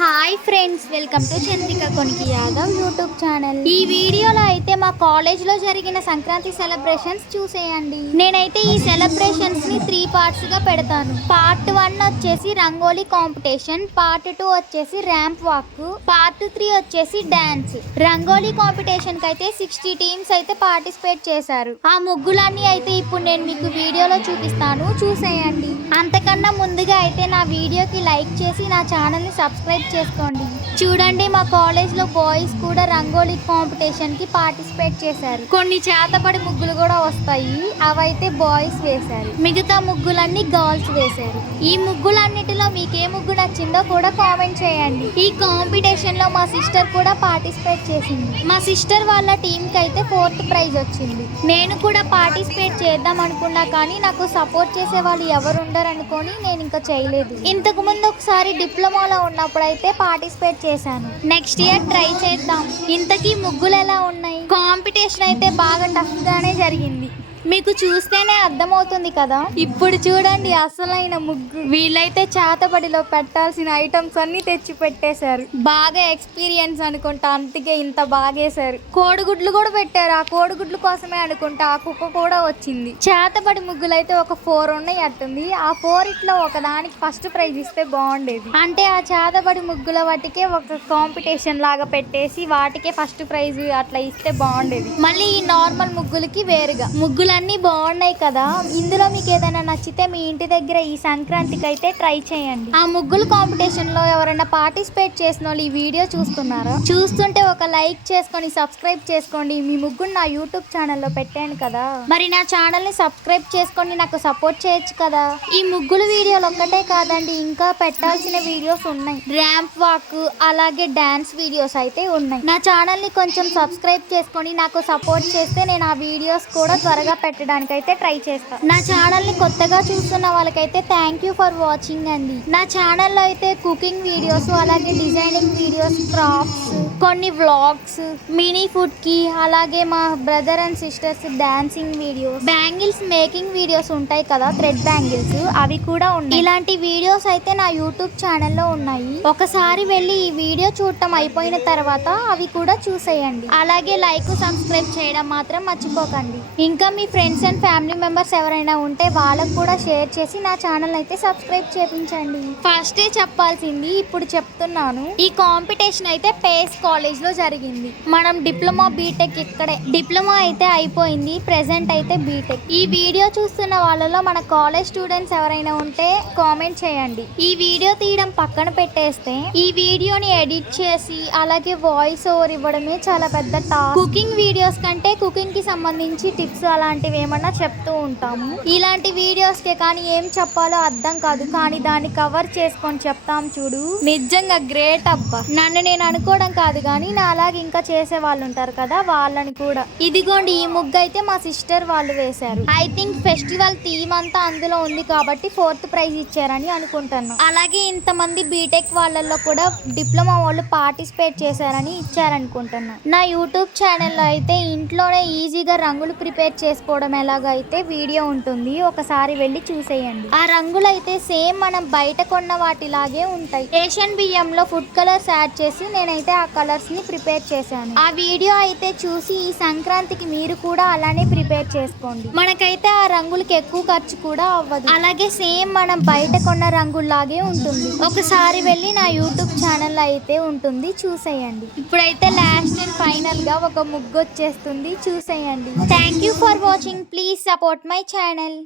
Hi friends welcome to Chandrika Koniki Yadav YouTube channel ఈ వీడియోలో అయితే మా కాలేజ్లో జరిగిన సంక్రాంతి సెలబ్రేషన్స్ చూసేయండి. నేనైతే ఈ సెలబ్రేషన్స్ని త్రీ పార్ట్స్గా పెడతాను. పార్ట్ వన్ వచ్చేసి రంగోలీ కాంపిటీషన్ పార్ట్ టూ వచ్చేసి ర్యాంప్ వాక్ పార్ట్ త్రీ వచ్చేసి డ్యాన్స్ రంగోలీ కాంపిటీషన్కి అయితే సిక్స్టీ టీమ్స్ అయితే పార్టిసిపేట్ చేశారు. ఆ ముగ్గులన్నీ అయితే ఇప్పుడు నేను మీకు వీడియోలో చూపిస్తాను. చూసేయండి. అంతకన్నా ముందుగా అయితే నా వీడియోకి లైక్ చేసి నా ఛానల్ని సబ్స్క్రైబ్ చేసుకోండి. చూడండి మా కాలేజ్లో బాయ్స్ కూడా రంగోలీ కాంపిటీషన్కి పార్టిసిపేట్ చేశారు. కొన్ని చేతపడి ముగ్గులు కూడా వస్తాయి. అవైతే బాయ్స్ వేశారు. మిగతా ముగ్గులన్నీ గర్ల్స్ వేశారు. ఈ ముగ్గులన్నిటిలో మీకు ఏ ముగ్గు నచ్చిందో కూడా కామెంట్ చేయండి. ఈ కాంపిటీషన్లో మా సిస్టర్ కూడా పార్టిసిపేట్ చేసింది. మా సిస్టర్ వాళ్ళ టీంకి అయితే ఫోర్త్ ప్రైజ్ వచ్చింది. నేను కూడా పార్టిసిపేట్ చేద్దాం అనుకున్నా కానీ నాకు సపోర్ట్ చేసే వాళ్ళు ఎవరు ఉండరు అనుకొని నేను ఇంకా చేయలేదు. ఇంతకు ముందు ఒకసారి డిప్లొమాలో ఉన్నప్పుడు అయితే పార్టిసిపేట్ చేశాను. నెక్స్ట్ ఇయర్ ట్రై చేద్దాం. ఇంతకీ ముగ్గులు ఎలా ఉన్నాయి? కాంపిటీషన్ అయితే బాగా టఫ్ గానే జరిగింది. మీకు చూస్తేనే అర్థమవుతుంది కదా? ఇప్పుడు చూడండి అసలైన ముగ్గు. వీళ్ళైతే చేతబడిలో పెట్టాల్సిన ఐటమ్స్ అన్ని తెచ్చి పెట్టేశారు. బాగా ఎక్స్పీరియన్స్ అనుకుంటా అందుకే ఇంత బాగేశారు. కోడిగుడ్లు కూడా పెట్టారు. ఆ కోడిగుడ్లు కోసమే అనుకుంటా ఆ కుక్క కూడా వచ్చింది. చేతబడి ముగ్గులు అయితే ఒక ఫోర్ ఉన్నాయి అట్టుంది ఆ ఫోర్ ఇట్లా ఒక దానికి ఫస్ట్ ప్రైజ్ ఇస్తే బాగుండేది. అంటే ఆ చేతబడి ముగ్గుల వాటికే ఒక కాంపిటీషన్ లాగా పెట్టేసి వాటికే ఫస్ట్ ప్రైజ్ అట్లా ఇస్తే బాగుండేది. మళ్ళీ ఈ నార్మల్ ముగ్గులకి వేరుగా. ముగ్గులు ముగ్గులన్నీ బాగున్నాయి కదా. ఇందులో మీకు ఏదైనా నచ్చితే మీ ఇంటి దగ్గర ఈ సంక్రాంతికి అయితే ట్రై చేయండి. ఆ ముగ్గులు కాంపిటీషన్లో ఎవరైనా పార్టిసిపేట్ చేసిన వాళ్ళు ఈ వీడియో చూస్తున్నారా. చూస్తుంటే ఒక లైక్ చేసుకొని సబ్స్క్రైబ్ చేసుకోండి. మీ ముగ్గురు నా యూట్యూబ్ ఛానల్లో పెట్టాను కదా. మరి నా ఛానల్ని సబ్స్క్రైబ్ చేసుకొని నాకు సపోర్ట్ చేయొచ్చు కదా. ఈ ముగ్గులు వీడియోలు ఒక్కటే కాదండి ఇంకా పెట్టాల్సిన వీడియోస్ ఉన్నాయి. ర్యాంప్ వాక్ అలాగే డాన్స్ వీడియోస్ అయితే ఉన్నాయి. నా ఛానల్ని కొంచెం సబ్స్క్రైబ్ చేసుకొని నాకు సపోర్ట్ చేస్తే నేను ఆ వీడియోస్ కూడా త్వరగా పెట్టడానికైతే ట్రై చేస్తాను నా ఛానల్ని కొత్తగా చూస్తున్న వాళ్ళకైతే థ్యాంక్ యూ ఫర్ వాచింగ్ అండి. నా ఛానల్లో అయితే కుకింగ్ వీడియోస్ అలాగే డిజైనింగ్ వీడియోస్ క్రాఫ్ట్స్ కొన్ని వ్లాగ్స్ మినీ ఫుడ్కి అలాగే మా brother and sisters dancing videos bangles making videos ఉంటాయి కదా థ్రెడ్ బ్యాంగిల్స్ అవి కూడా ఉన్నాయి. ఇలాంటి వీడియోస్ అయితే నా యూట్యూబ్ ఛానల్లో ఉన్నాయి. ఒకసారి వెళ్ళి ఈ వీడియో చూడటం అయిపోయిన తర్వాత అవి కూడా చూసేయండి. అలాగే లైక్ సబ్స్క్రైబ్ చేయడం మాత్రం మర్చిపోకండి. ఇంకా మీ ఫ్రెండ్స్ అండ్ ఫ్యామిలీ మెంబర్స్ ఎవరైనా ఉంటే వాళ్ళకు కూడా షేర్ చేసి నా ఛానల్ అయితే సబ్స్క్రైబ్ చేపించండి. ఫస్టే చెప్పాల్సింది ఇప్పుడు చెప్తున్నాను. ఈ కాంపిటీషన్ అయితే పేస్ కాలేజ్లో జరిగింది. మనం డిప్లొమా బీటెక్ ఇక్కడే. డిప్లొమా అయితే అయిపోయింది ప్రెసెంట్ అయితే బీటెక్ ఈ వీడియో చూస్తున్న వాళ్ళలో మన కాలేజ్ స్టూడెంట్స్ ఎవరైనా ఉంటే కామెంట్ చేయండి. ఈ వీడియో తీయడం పక్కన పెట్టేస్తే ఈ వీడియోని ఎడిట్ చేసి అలాగే వాయిస్ ఓవర్ ఇవ్వడమే చాలా పెద్ద టాస్క్ కుకింగ్ వీడియోస్ కంటే కుకింగ్కి సంబంధించి టిప్స్ అలాంటి ఇలాంటివి ఏమన్నా చెప్తూ ఉంటాము? ఇలాంటి వీడియోస్కే కానీ ఏం చెప్పాలో అర్థం కాదు. కానీ దాన్ని కవర్ చేసుకొని చెప్తాం చూడు. నిజంగా గ్రేట్ అబ్బా. నన్ను నేను అనుకోవడం కాదు కానీ నా అలాగే ఇంకా చేసే వాళ్ళు ఉంటారు కదా వాళ్ళని కూడా. ఇదిగోండి ఈ ముగ్గు అయితే మా సిస్టర్ వాళ్ళు వేశారు. ఐ థింక్ ఫెస్టివల్ థీమ్ అంతా అందులో ఉంది కాబట్టి ఫోర్త్ ప్రైజ్ ఇచ్చారని అనుకుంటున్నాను అలాగే ఇంతమంది బీటెక్ వాళ్ళల్లో కూడా డిప్లొమా వాళ్ళు పార్టిసిపేట్ చేశారని ఇచ్చారనుకుంటున్నాను నా యూట్యూబ్ ఛానల్లో అయితే ఇంట్లోనే ఈజీగా రంగులు ప్రిపేర్ చేసుకోవడం ఎలాగైతే అయితే వీడియో ఉంటుంది ఒకసారి వెళ్ళి చూసేయండి. ఆ రంగులు అయితే సేమ్ మనం బయట కొన్న వాటిలాగే ఉంటాయి. రేషన్ బియ్యంలో ఫుడ్ కలర్స్ యాడ్ చేసి నేనైతే ఆ కలర్స్ని ప్రిపేర్ చేశాను. ఆ వీడియో అయితే చూసి ఈ సంక్రాంతికి మీరు కూడా అలానే ప్రిపేర్ చేసుకోండి. మనకైతే ఆ రంగులకి ఎక్కువ ఖర్చు కూడా అవ్వదు. అలాగే సేమ్ మనం బయట కొన్న రంగుల్లాగే ఉంటుంది. ఒకసారి వెళ్ళి నా యూట్యూబ్ ఛానల్ అయితే ఉంటుంది చూసేయండి. ఇప్పుడైతే లాస్ట్ అండ్ ఫైనల్గా ఒక ముగ్గు వచ్చేస్తుంది చూసేయండి. Thank you for watching please support my channel